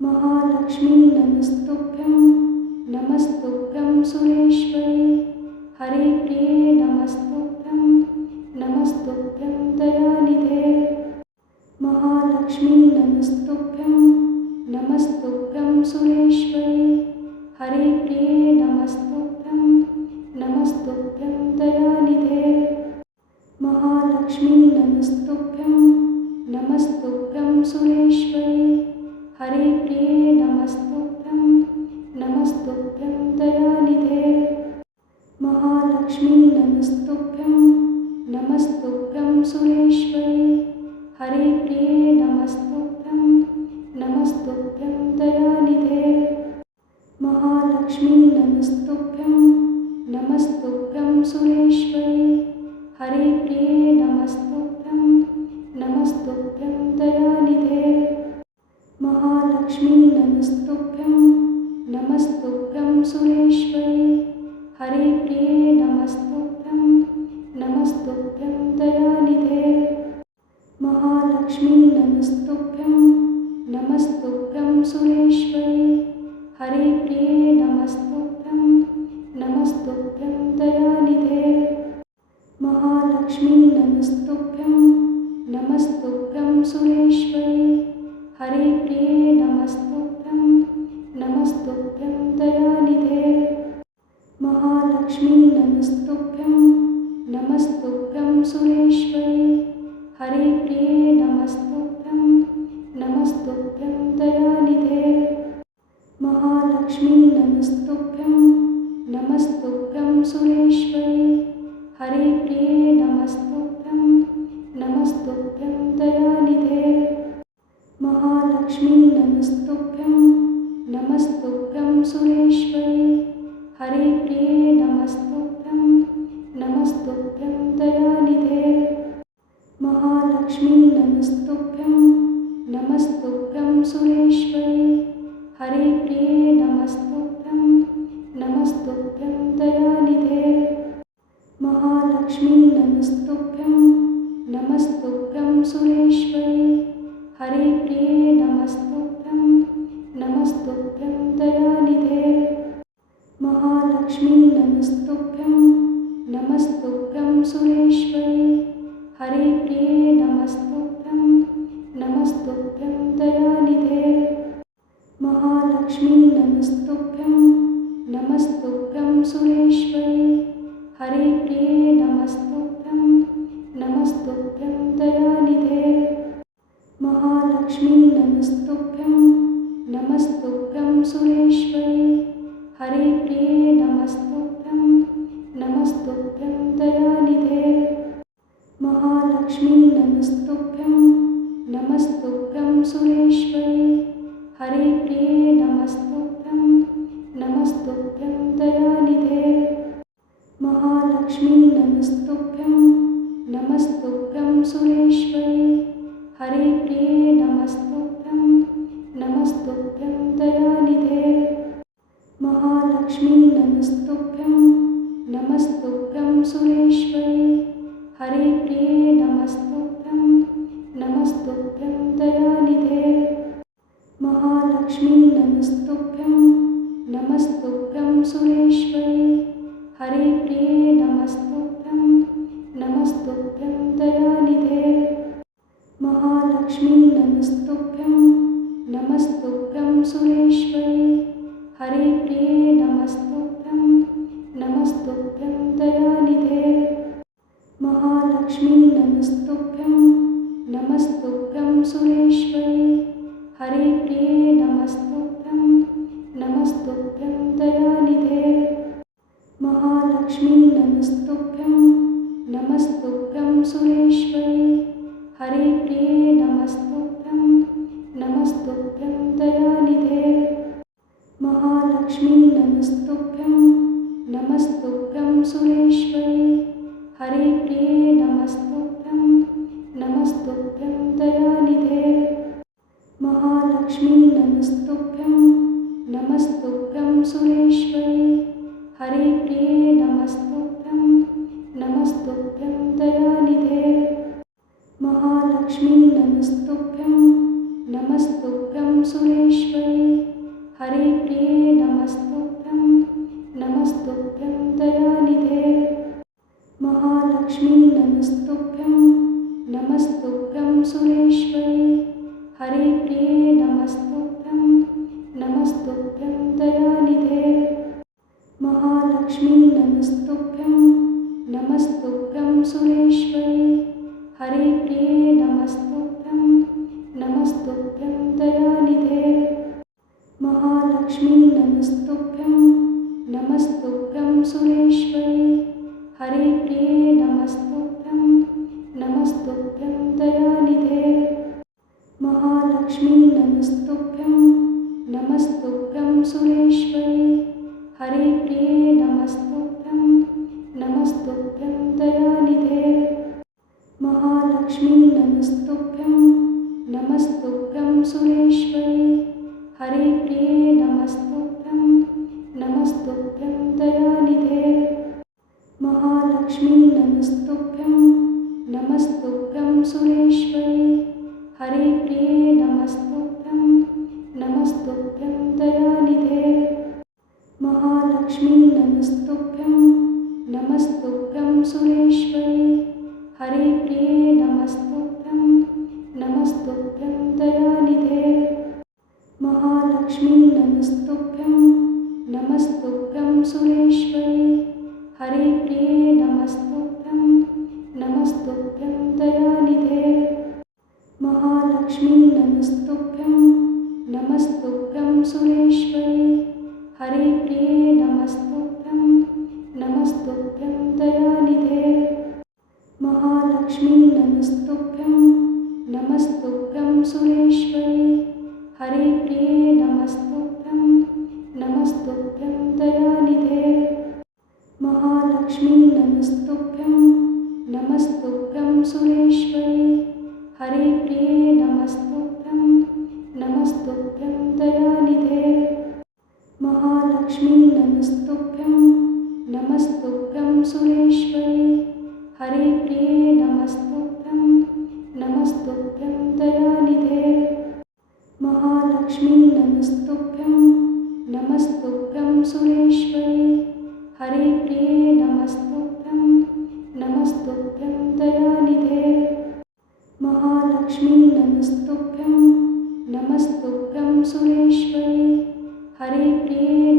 महालक्ष्मी नमस्तुभ्यं नमस्तुभ्यं सुरेश्वरी हरिप्रिये नमस्तुभ्यं नमस्तुभ्यं दयानिधे। महालक्ष्मी नमस्तुभ्यं नमस्तुभ्यं सुरेश्वरी हरिप्रिये नमस्तुभ्यं नमस्तुभ्यं दयानिधे। महालक्ष्मी नमस्तुभ्यं नमस्तुभ्यं सुरेश्वरी हरिप्रिये नमस्तुभ्यं नमस्तुभ्यं दयानिधे। महालक्ष्मी नमस्तुभ्यं नमस्तुभ्यं सुरेश्वरी हरिप्रिये नमस्तुभ्यं नमस्तुभ्यं दयानिधे। महालक्ष्मी नमस्तुभ्यं नमस्तुभ्यं सुरेश्वरी हरिप्रिये नमस्तुभ्यं नमस्तुभ्यं दयानिधे। महालक्ष्मी नमस्तुभ्यं नमस्तुभ्यं सुरेश्वरी हरिप्रिये नमस्तुभ्यं नमस्तुभ्यं दयानिधे। महालक्ष्मी नमस्तुभ्यं नमस्तुभ्यं सुरेश्वरी हरिप्रिये नमस्तुभ्यं नमस्तुभ्यं दयानिधे। महालक्ष्मी नमस्तुभ्यं नमस्तुभ्यं सुरेश्वरी हरिप्रिये नमस्तुभ्यं नमस्तुभ्यं दयानिधे। महालक्ष्मी नमस्तुभ्यं नमस्तुभ्यं सुरेश्वरी हरिप्रिये नमस्तुभ्यं नमस्तुभ्यं दयानिधे। महालक्ष्मी नमस्तुभ्यं नमस्तुभ्यं सुरेश्वरी हरिप्रिये नमस्तुभ्यं नमस्तुभ्यं दयानिधे। महालक्ष्मी नमस्तुभ्यं नमस्तुभ्यं सुरेश्वरी हरिप्रिये नमस्तुभ्यं नमस्तुभ्यं दयानिधे। महालक्ष्मी नमस्तुभ्यं नमस्तुभ्यं सुरेश्वरी हरिप्रिये नमस्तुभ्यं नमस्तुभ्यं दयानिधे। महालक्ष्मी नमस्तुभ्यं नमस्तुभ्यं सुरेश्वरी हरिप्रिये नमस्तुभ्यं नमस्तुभ्यं दयानिधे। महालक्ष्मी नमस्तुभ्यं नमस्तुभ्यं सुरेश्वरी हरिप्रिये नमस्तुभ्यं नमस्तुभ्यं दयानिधे। महालक्ष्मी नमस्तुभ्यं नमस्तुभ्यं सुरेश्वरी हरिप्रिये नमस्तुभ्यं नमस्तुभ्यं दयानिधे। महालक्ष्मी नमस्तुभ्यं नमस्तुभ्यं सुरेश्वरी हरिप्रिये नमस्तुभ्यं नमस्तुभ्यं दयानिधे। महालक्ष्मी नमस्तुभ्यं नमस्तुभ्यं सुरेश्वरी हरिप्रिये नमस्तुभ्यं नमस्तुभ्यं दयानिधे। महालक्ष्मी नमस्तुभ्यं नमस्तुभ्यं सुरेश्वरी हरिप्रिये नमस्तुभ्यं नमस्तुभ्यं दयानिधे। महालक्ष्मी नमस्तुभ्यं नमस्तुभ्यं सुरेश्वरी हरिप्रिये नमस्तुभ्यं नमस्तुभ्यं दयानिधे। महालक्ष्मी नमस्तुभ्यं नमस्तुभ्यं सुरेश्वरी हरिप्रिये नमस्तुभ्यं नमस्तुभ्यं दयानिधे। महालक्ष्मी नमस्तुभ्यं नमस्तुभ्यं सुरेश्वरी हरिप्रिये नमस्तुभ्यं नमस्तुभ्यं दयानिधे। महालक्ष्मी नमस्तुभ्यं नमस्तुभ्यं सुरेश्वरी हरिप्रिये नमस्तुभ्यं नमस्तुभ्यं दयानिधे। महालक्ष्मी नमस्तुभ्यं नमस्तुभ्यं सुरेश्वरी हरिप्रिये नमस्तुभ्यं नमस्तुभ्यं दयानिधे। महालक्ष्मी नमस्तुभ्यं नमस्तुभ्यं सुरेश्वरी हरिप्रिये नमस्तुभ्यं नमस्तुभ्यं दयानिधे। महालक्ष्मी नमस्तुभ्यं नमस्तुभ्यं सुरेश्वरी हरिप्रिये नमस्तुभ्यं नमस्तुभ्यं दयानिधे। महालक्ष्मी नमस्तुभ्यं नमस्तुभ्यं सुरे सुरेश्वरी हरे प्रिये नमस्तुभ्यं दयानिधे महालक्ष्मी नमस्तुभ्यं सुरेश्वरी हरे प्रिये नमस्तुभ्यं दयानिधे महालक्ष्मी नमस्तुभ्यं सुरेश्वरी हरे प्रिये नमस्तुभ्यं दयानिधे महालक्ष्मी नमस्तुभ्यं सुरेश्वरी हरे प्रिये नमस्तुभ्यं दयानिधे महालक्ष्मी नमस्तुभ्यं सुरेश्वरी हरे प्रिये नमस्तुभ्यं दयानिधे महालक्ष्मी नमस्तुभ्यं सुरेश्वरी हरे प्रिये नमस्तुभ्यं दयानिधे महालक्ष्मी नमस्तुभ्यं सुरेश्वरी हरे प्रिये नमस्तुभ्यं दयानिधे महालक्ष्मी नमस्तुभ्यं सुरेश्वरी हरे प्रिये नमस्तुभ्यं दयानिधे महालक्ष्मी नमस्तुभ्यं सुरेश्वरी हरे प्रिये नमस्तुभ्यं दयानिधे महालक्ष्मी नमस्तुभ्यं सुरेश्वरी हरे प्रिये नमस्तुभ्यं दयानिधे महालक्ष्मी नमस्तुभ्यं सुरेश्वरी हरे प्रिये नमस्तुभ्यं दयानिधे महालक्ष्मी नमस्तुभ्यं सुरेश्वरी हरे प्रिये नमस्तुभ्यं दयानिधे महालक्ष्मी नमस्तुभ्यं सुरेश्वरी हरे प्रिये नमस्तुभ्यं दयानिधे महालक्ष्मी नमस्तुभ्यं सुरेश्वरी हरे प्रिये नमस्तुभ्यं दयानिधे महालक्ष्मी नमस्तुभ्यं सुरेश्वरी हरे प्रिये